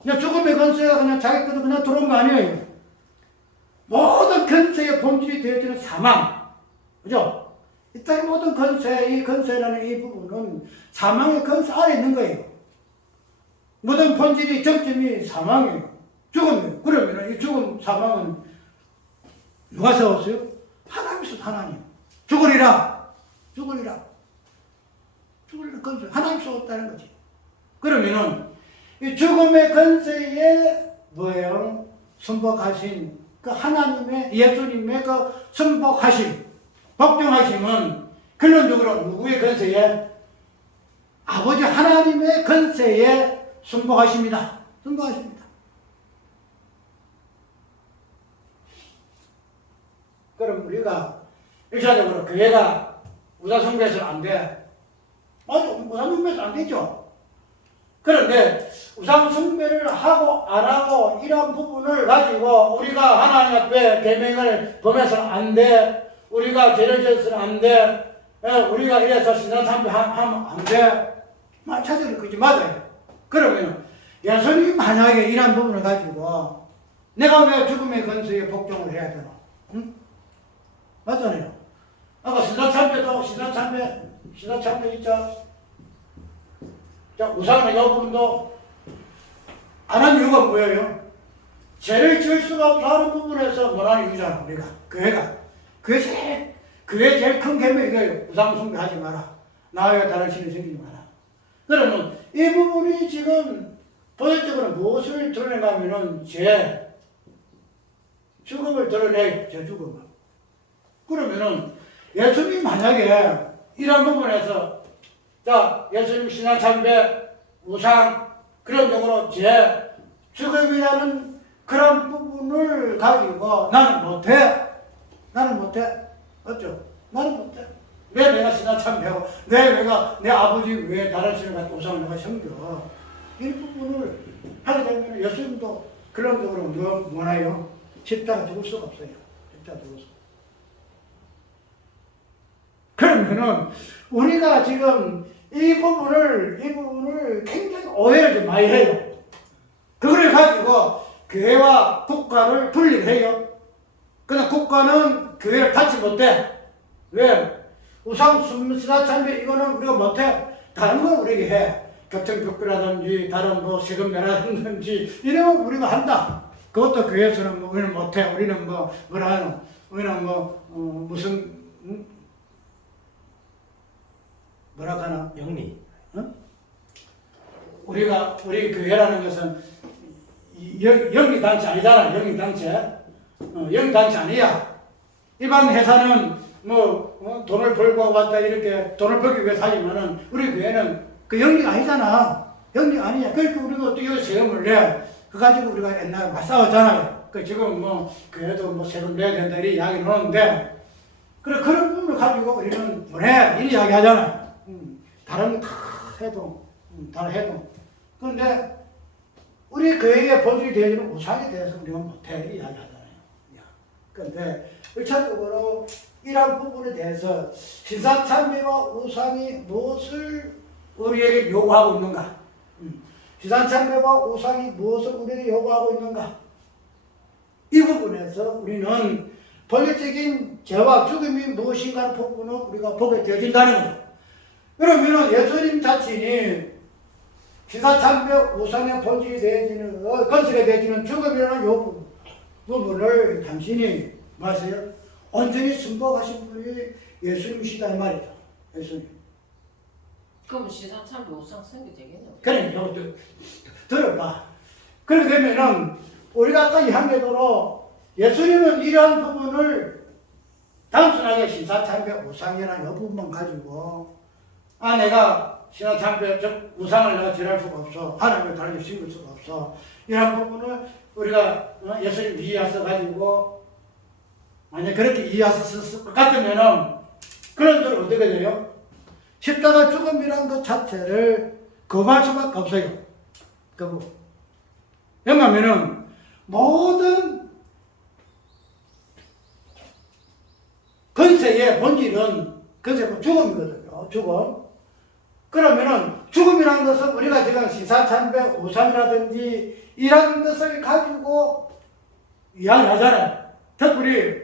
그냥 죽음의 건세가 그냥 자기 것도 그냥 들어온 거 아니에요. 모든 근세의 본질이 되어지는 사망. 그죠? 이 땅의 모든 근세, 이 근세라는 이 부분은 사망의 근세 아래 있는 거예요. 모든 본질이 정점이 사망이에요. 죽음이에요. 그러면 이 죽음, 사망은 누가 세웠어요? 하나님이 하나님. 죽으리라. 죽으리라. 죽으리라. 근세. 하나님이 세웠다는 거지. 그러면은 이 죽음의 근세에 뭐예요? 순복하신 그 하나님의 예수님의 그 순복하심, 복종하심은 근원적으로 누구의 근세에? 아버지 하나님의 근세에 순복하십니다. 순복하십니다. 그럼 우리가 일차적으로 교회가 우상숭배해서는 안 돼. 맞아, 우상숭배해서 안 되죠. 그런데 우상숭배를 하고 안 하고 이런 부분을 가지고 우리가 하나님 앞에 계명을 범해서는 안 돼. 우리가 죄를 지어서는 안 돼. 우리가 이래서 신앙참배하면 안 돼. 마찬가지로 그지 맞아요. 그러면 예수님이 만약에 이런 부분을 가지고 내가 왜 죽음의 근세에 복종을 해야 되나? 응? 맞잖아요. 아까 신앙참배도 신앙참배 있죠. 자, 우상은 이 부분도 안 한 이유가 뭐예요? 죄를 지을 수가 없어 하는 부분에서 뭐라는 이유잖아, 우리가. 교회가. 그게 제일 큰 계명이 이거예요. 우상 숭배하지 마라. 나와 다른 신을 섬기지 마라. 그러면 이 부분이 지금 본질적으로 무엇을 드러내가면은 죽음을 드러내요. 제 죽음을. 그러면은 예수님이 만약에 이런 부분에서 자, 예수님 신앙 참배, 우상, 그런 쪽으로 죽음이라는 그런 부분을 가지고 나는 못해. 맞죠? 나는 못해. 왜 내가 신앙 참배하고, 내 아버지 왜 다른 신을 갖고 우상을 내가 섬겨. 이 부분을 하게 되면 예수님도 그런 쪽으로 뭐나요? 십자가 죽을 수가 없어요. 십자가 죽을 수가. 그러면은 우리가 지금 이 부분을 굉장히 오해를 좀 많이 해요. 그걸 가지고 교회와 국가를 분리해요. 그러나 국가는 교회를 닫지 못해. 왜? 우상 신앙 참배 이거는 우리가 못해. 다른 건 우리에게 해. 교통법규라든지 다른 뭐 세금 내라든지 이런 거 우리가 한다. 그것도 교회에서는 뭐 우리는 못해. 우리는 뭐라 하노? 우리는 무슨 뭐라 하나? 영리. 어? 우리 교회라는 것은 영리단체 아니잖아. 영리단체. 영리단체 아니야. 일반 회사는 돈을 벌고 왔다 이렇게 돈을 벌기 위해서 하지만은 우리 교회는 그 영리가 아니잖아. 영리가 아니야. 그러니까 우리가 어떻게 세금을 내? 그 가지고 우리가 옛날에 막 싸웠잖아요. 그 지금 교회도 세금 내야 된다 이렇게 이야기를 하는데 그런 부분을 가지고 우리는 뭐래? 이렇게 이야기 하잖아요. 다른 거 다 해도. 그런데 우리 교회의 본질이 되어지는 우상에 대해서 우리가 못해 이야기 하잖아요. 그런데 1차적으로 이런 부분에 대해서 신사참배와 우상이 무엇을 우리에게 요구하고 있는가? 신사참배와 우상이 무엇을 우리에게 요구하고 있는가? 이 부분에서 우리는 본질적인 죄와 죽음이 무엇인가 하는 부분을 우리가 보게 되어진다는 거죠. 그러면 예수님 자신이 신사참배 우상의 본질이 되어지는 건설이 되어지는 죽음이라는 요 부분을 당신이 뭐하세요? 온전히 순복하신 분이 예수님이시다 이 말이죠. 예수님. 그럼 신사참배 우상 생겨 되겠네요. 그래, 이것도 들어봐. 그렇게 되면은 우리가 아까 이야기대로 예수님은 이러한 부분을 단순하게 신사참배 우상이라는 이 부분만 가지고 내가 신사참배 우상을 내가 절할 수가 없어. 하나님을 다르게 심을 수가 없어. 이런 부분을 우리가 예수님 이해해서 가지고 만약 그렇게 이해해서 썼을 것 같으면은 그런 들 어떻게 돼요? 십자가 죽음이라는 것 자체를 거부할 수밖에 없어요. 거부. 왜냐하면은 모든 근세의 본질은 죽음이거든요. 죽음. 그러면은 죽음이라는 것은 우리가 지금 신사참배 우상이라든지 이런 것을 가지고 이야기하잖아요. 특별히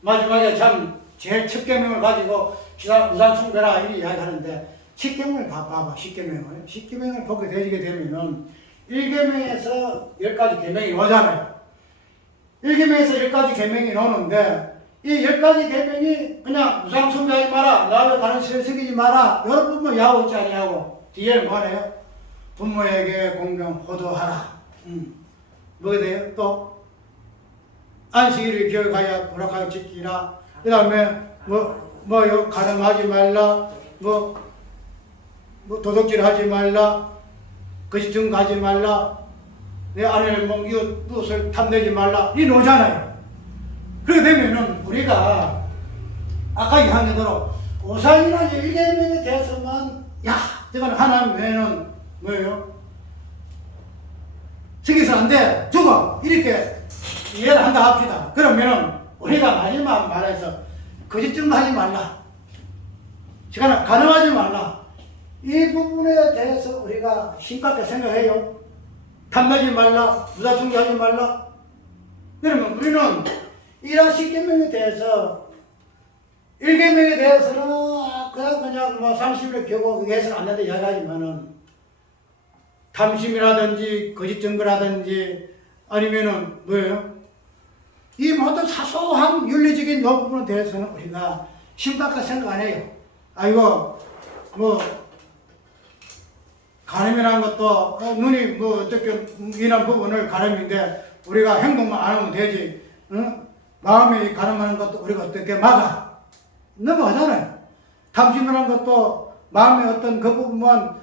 마지막에 참 제일 첫 계명을 가지고 우상 숭배라 이 이야기하는데 10계명을 봐봐. 10계명을 보게 되게 되면은 1계명에서 10가지 계명이 오잖아요. 1계명에서 10가지 계명이 나오는데 이 10가지 계명이 그냥 우상 숭배하지 마라, 나를 다른 신을 섬기지 마라 이런 부분만 야구 있지 아니하고 뒤에는 뭐래요? 부모에게 공경 호도하라. 뭐게 돼요? 또 안식일을 기억하여 불악하게 지키라. 그 다음에 뭐요 가늠하지 말라, 뭐 도둑질하지 말라, 거짓 증거하지 말라, 내 아내를 뭐 이웃을 탐내지 말라 이 노잖아요. 그렇게 되면은 우리가 아까 이야기한 대로 우상이라는 1계명에 대해서만 저건 하나님 외에는 뭐예요? 저기서 안 돼, 죽어 이렇게 이해를 한다 합시다. 그러면은 우리가 마지막 말해서 거짓 증거하지 말라, 시간을 가늠하지 말라 이 부분에 대해서 우리가 심각하게 생각해요. 탐내지 말라, 부사숭배하지 말라. 그러면 우리는 이런 10계명에 대해서 1계명에 대해서는 그냥 뭐 30일 겨고 해서는 안 된다 이야기하지만은 탐심이라든지 거짓 증거라든지 아니면은 뭐예요? 이 모든 사소한 윤리적인 부분에 대해서는 우리가 심각하게 생각 안 해요. 아이고 뭐 가늠이라는 것도 눈이 뭐 어떻게 이런 부분을 가늠인데 우리가 행동만 안 하면 되지. 응? 마음이 가늠하는 것도 우리가 어떻게 막아? 넘어가잖아요. 탐심이라는 것도 마음의 어떤 그 부분만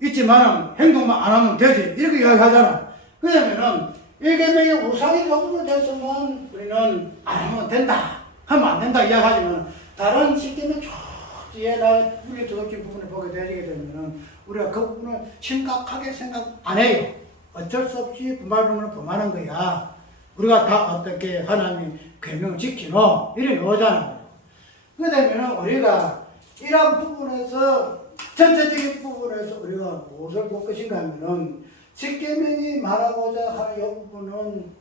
있지만은 행동만 안 하면 되지. 이렇게 이야기하잖아. 그러면은 1계명의 우상의 부분에 대해서만 우리는 안 하면 된다, 하면 안 된다 이야기하지만 다른 10계명 뒤에 나 우리 도덕적 부분을 보게 되게 되면은 우리가 그 부분을 심각하게 생각 안 해요. 어쩔 수 없이 부말부말 범하는 거야. 우리가 다 어떻게 하나님이 계명을 지키노 이래 놓잖아요. 그러면 우리가 이런 부분에서 전체적인 부분에서 우리가 무엇을 볼 것인가 하면은 10계명이 말하고자 하는 이 부분은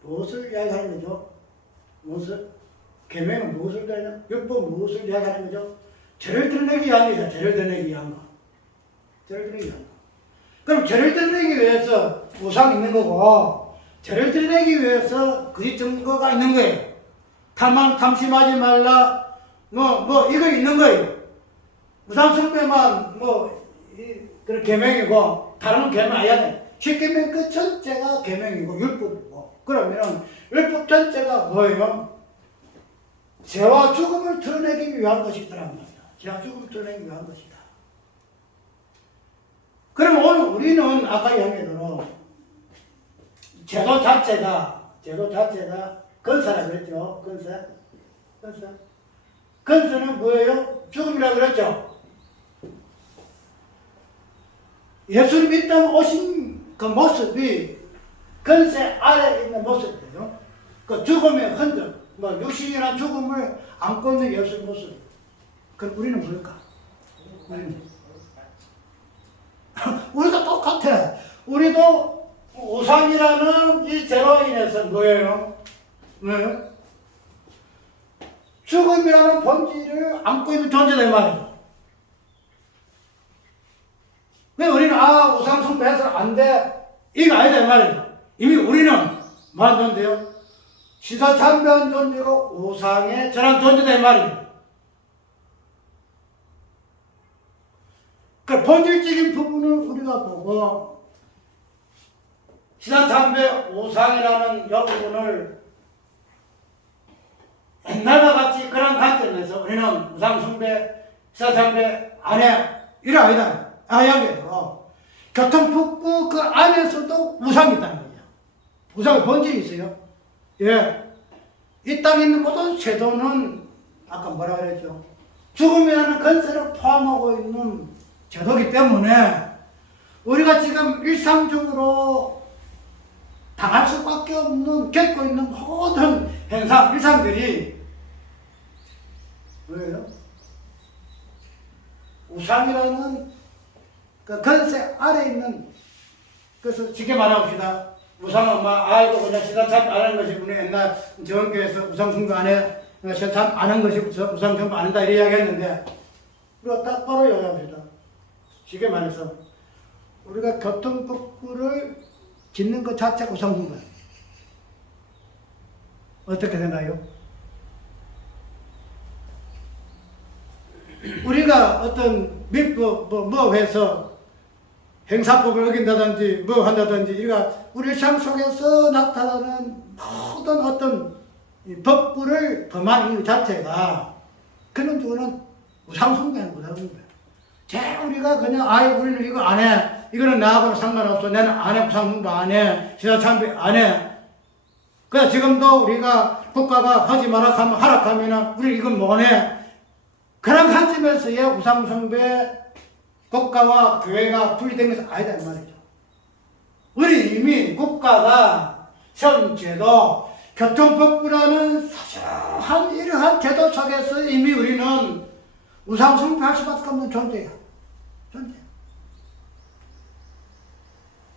무엇을 이야기하는 거죠? 무엇을? 계명은 무엇을 이야기하냐? 율법 무엇을 이야기하는 거죠? 죄를 드러내기 위한 거죠. 죄를 드러내기 위한 거. 죄를 드러내기 위한 거. 그럼 죄를 드러내기 위해서 우상이 있는 거고, 죄를 드러내기 위해서 거짓 증거가 있는 거예요. 탐심하지 말라, 이거 있는 거예요. 우상 숭배만, 그런 계명이고, 다른 계명 아니야 돼. 10계명 그 전체가 계명이고, 율법이고. 그러면은, 율법 전체가 뭐예요? 죄와 죽음을 드러내기 위한 것이더란 말이야. 죄와 죽음을 드러내기 위한 것이다. 그럼 오늘 우리는 아까 이야기한 대로 제도 자체가 건사라 그랬죠. 건사는 뭐예요? 죽음이라 그랬죠. 예수님 이 땅 오신 그 모습이 건세 아래에 있는 모습이에요. 그 죽음의 흔적, 육신이란 죽음을 안고 있는 예수의 모습. 그럼 우리는 뭘까? 우리도 똑같아. 우리도 우상이라는 이 죄로 인해서 뭐예요? 죽음이라는 본질을 안고 있는 존재다 말이에요. 왜 우리는 우상 숭배해서 안 돼? 이거 아니다 말이에요. 이미 우리는 뭐한 존재요? 시사참배한 존재로 우상에 전한 존재다 말이에요. 그 본질적인 부분을 우리가 보고 시사참배 우상이라는 이 부분을 옛날과 같이 그런 관점에서 우리는 우상 숭배, 시사참배 안 해. 이래 아니다. 이야기해요. 교통북부 그 안에서도 우상이 있다는 거죠. 우상의 본질이 있어요. 예. 이 땅에 있는 모든 제도는 아까 뭐라 그랬죠? 죽음이라는 건설을 포함하고 있는 제도기 때문에 우리가 지금 일상적으로 당할 수밖에 없는, 겪고 있는 모든 현상, 일상들이 뭐예요? 우상이라는 그 건세 아래 있는 그래서 쉽게 말해봅시다. 우상은 아이고 그냥 시사 참 안 하는 것이 우리 옛날 정교에서 우상 숭배 안 해. 시사 참 안 하는 것이 우상 숭배 안 한다 이렇게 이야기했는데 우리가 딱 바로 이야기합시다. 쉽게 말해서 우리가 교통법규를 짓는 것 자체가 우상 숭배. 어떻게 생각해요? 우리가 어떤 민법 뭐 해서 행사법을 어긴다든지 뭐 한다든지 우리가 우리 일상 속에서 나타나는 모든 어떤 법규를 범하는 이유 자체가 그런 누구는 우상숭배는 우상숭배. 제 우리가 그냥 우리는 이거 안 해. 이거는 나하고는 상관없어. 나는 안 해. 우상숭배 안 해. 시사참배 안 해. 그래서 지금도 우리가 국가가 하지 마라 하면 하락하면은 우리 이건 못 해. 그런 관점에서의 우상숭배 국가와 교회가 분리된 것은 아니다 이 말이죠. 우리 이미 국가가 현재도 교통법규라는 사소한 이러한 제도 속에서 이미 우리는 우상숭배할 수밖에 없는 존재야. 존재.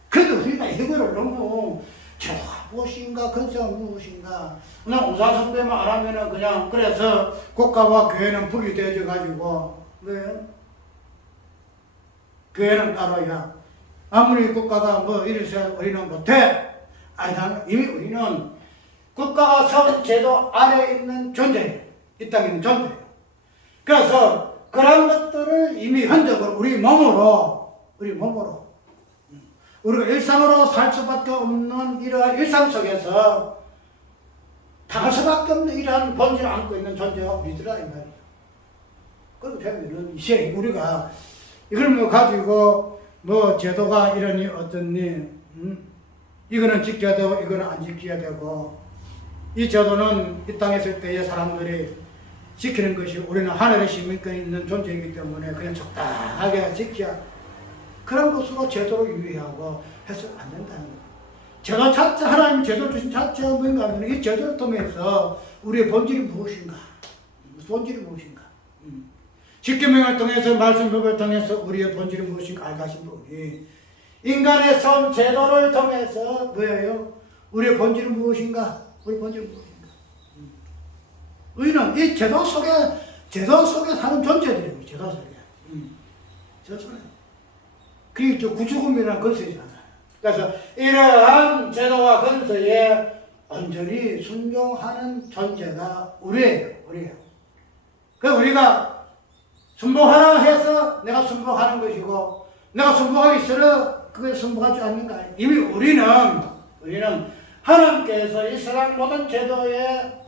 그래도 우리가 이거를 너무 제도가 무엇인가 건설은 무엇인가 그냥 우상숭배만 안 하면은 그냥 그래서 국가와 교회는 분리되어져 가지고 왜요? 교회는 따로야. 아무리 국가가 뭐 이래서 우리는 못해. 이미 우리는 국가가 선 제도 아래에 있는 존재예요. 이 땅에 있는 존재예요. 그래서 그런 것들을 이미 현적으로 우리 몸으로 우리가 일상으로 살 수밖에 없는 이러한 일상 속에서 당할 수밖에 없는 이러한 본질을 안고 있는 존재가 우리들이라 이 말이에요. 그렇게 되면은 이제 우리가 이걸 뭐 가지고 뭐 제도가 이러니 어쩌니 이거는 지켜야 되고 이거는 안 지켜야 되고 이 제도는 이 땅에 있을 때의 사람들이 지키는 것이 우리는 하늘의 시민권이 있는 존재이기 때문에 그냥 적당하게 지켜야 그런 것으로 제도를 유의하고 해서는 안 된다는 거예요. 제도 자체, 하나님이 제도를 주신 자체가 뭔가 하면 이 제도를 통해서 우리의 본질이 무엇인가? 본질이 무엇인가? 십계명을 통해서 말씀법을 통해서 우리의 본질이 무엇인가 알가신 분이 인간의 선 제도를 통해서 뭐예요? 우리의 본질이 무엇인가? 우리 본질이 무엇인가? 우리는 이 제도 속에 사는 존재들이에요. 제도 속에. 제도 속에. 그게 구주금이라는 건설이잖아요. 그래서 이러한 제도와 건설에 온전히 순종하는 존재가 우리예요. 그래서 우리가 순종하라 해서 내가 순종하는 것이고 내가 순종하기 싫어 그게 순종하지 않는 거 아니에요. 이미 우리는 하나님께서 이 세상 모든 제도에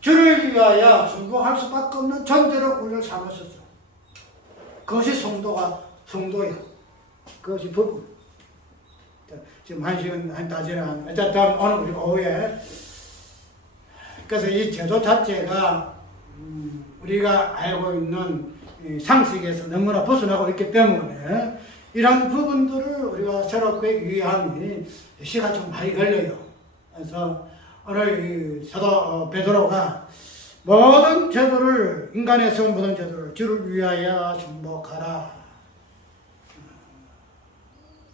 주를 위하여 순종할 수밖에 없는 존재로 우리를 삼으셨어. 그것이 성도야. 그것이 부부. 지금 1시간 한 다지는 어쨌든 오늘 우리 오후에 그래서 이 제도 자체가 우리가 알고 있는 상식에서 너무나 벗어나고 있기 때문에 이런 부분들을 우리가 새롭게 유의하니 시간 좀 많이 걸려요. 그래서 오늘 사도 베드로가 모든 제도를 인간의 세운 모든 제도를 주를 위하여 순복하라.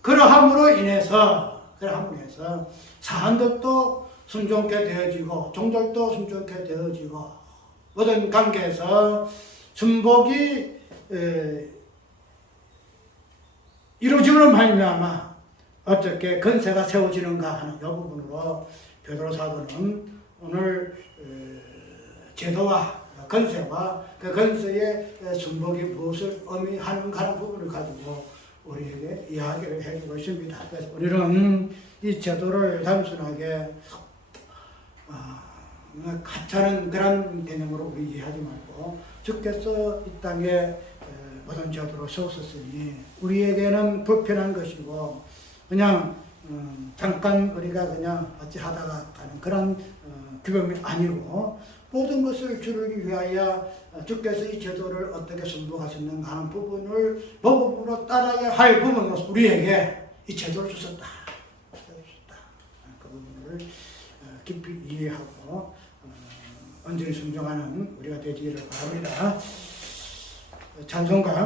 그러함으로 인해서 사람들도 순종케 되어지고 종들도 순종케 되어지고 모든 관계에서 순복이 이루어짐으로 말미암아 어떻게 건세가 세워지는가 하는 이 부분으로 베드로 사도는 오늘 제도와 건세와 그 건세의 순복이 무엇을 의미하는가 하는 부분을 가지고 우리에게 이야기를 해주고 있습니다. 그래서 우리는 이 제도를 단순하게 가짜는 그런 개념으로 우리 이해하지 말고 주께서 이 땅에 모든 제도로 세우셨으니 우리에게는 불편한 것이고 그냥 잠깐 우리가 그냥 어찌하다가 가는 그런 규범이 아니고 모든 것을 주를 위하여 주께서 이 제도를 어떻게 순복하셨는가 하는 부분을 법으로 따라야 할 부분으로서 우리에게 이 제도를 주셨다. 그 부분을 깊이 이해하고 온전히 순종하는 우리가 되기를 바랍니다. 찬송가